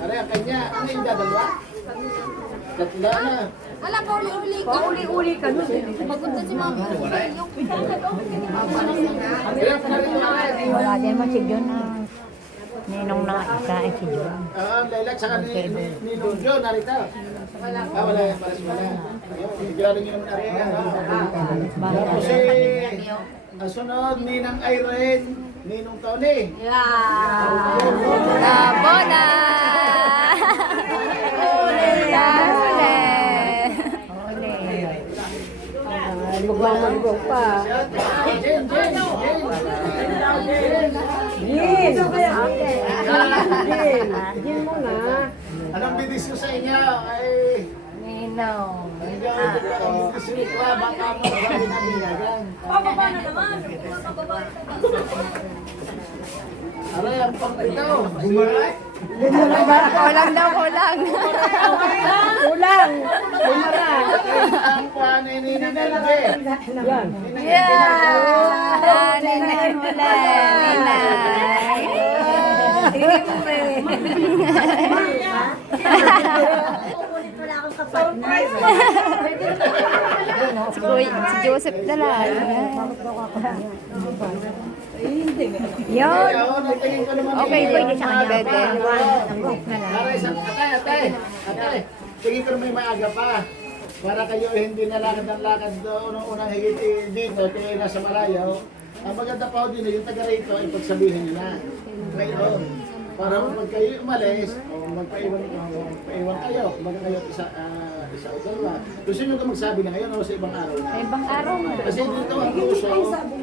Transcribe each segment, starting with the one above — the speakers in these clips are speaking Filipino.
Are, ang kanya, ano yung dadalwa? Tatla na. Ala, pauli-uli ka. Pauli-uli ka nun. Pagod na si mami. Wala din mo si John na ninong na ikain si John. Lailak, saka ni Lujo, narita. Wala, wala. Sigurado nyo naman narita. Tapos ang sunod, Ninang Irene, Ninong Tony. Bola! Magmamagong pa. Jen. Gin mo na. Anong bidis ko sa inyo? Ay, Ninong. Sikwa, baka mo, sabi na binagan. Pababa na naman. Aray, ang pangkita. Bumaray. Kulang daw, kulang. Ulang. Bumarang. Ang kuhanay ni Ninelbe. Yan. Yeah! Ninay mula. Ninay. Si Joseph na lang. Yun. Okay, pwede sa kanya. Pwede. Ate, tingin ko na may maaga pa. Para kayo hindi nalakad ng lakad doon unang higit dito, kaya nasa Malayaw. Ang maganda pa din yung taga rito ay pagsabihin nyo na. Ngayon, para pag kayo umalis, magpaiwan kayo, kumbaga kayo isa o dalawa. Gusto nyo ka magsabi na ngayon o sa ibang araw na? Ibang araw mo. Kasi dito ang uso,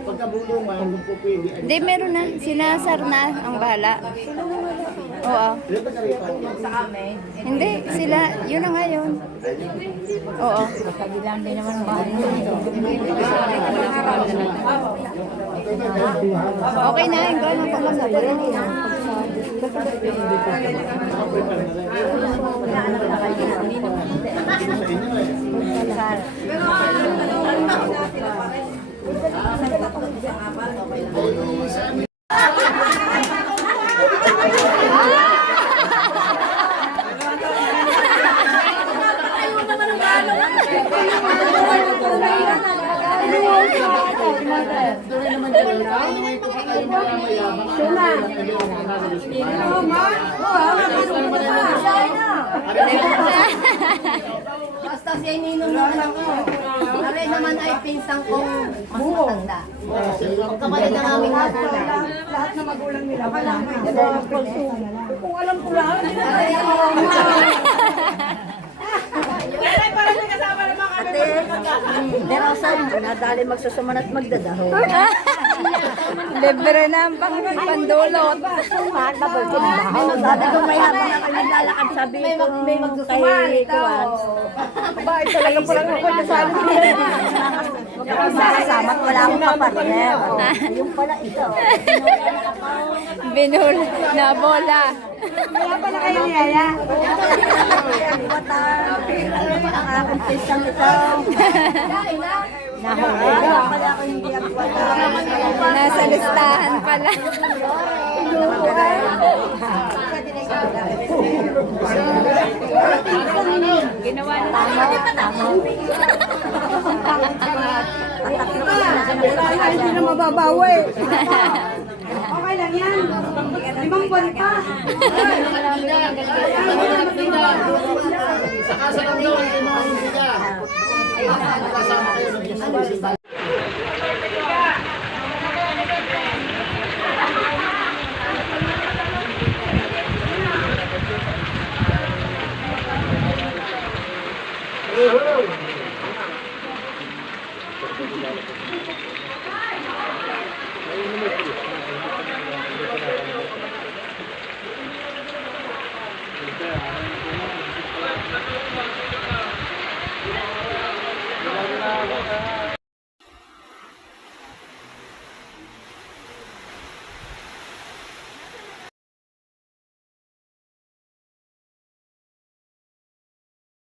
pagkabulungan, kung po pwede. Hindi, meron na. Sinasar na ang bahala. Oo. Yung taga rito. Hindi, sila. Yun na nga yun. Oo. Kabilang din naman ang bahay mo. Okay na, yung gano'n pa lang natin. Basta siya ninong naman ako. Pare naman ay pinsang kong mas matanda. Kapatid ng aming magulang. Lahat na magulang nila. Kung alam ko lang. Pero saan, nadali magsusuman at magdadaho. Libre na ang pandulot. Sabi ko may habang ako naglalakad, sabi ko may magsusuman ito. Ba, ito lang po lang ako nasali. Magkakasama at wala akong kapartner. Yung pala ito. Binul na bola. Wala pa na kayo niyaya. Ang aking pinsang ito. Nahuli. Pala ako hindi agwata. Nasa listahan pala. Ginawa na Hindi na mababawi. Okay lang yan. 5 buwan pa.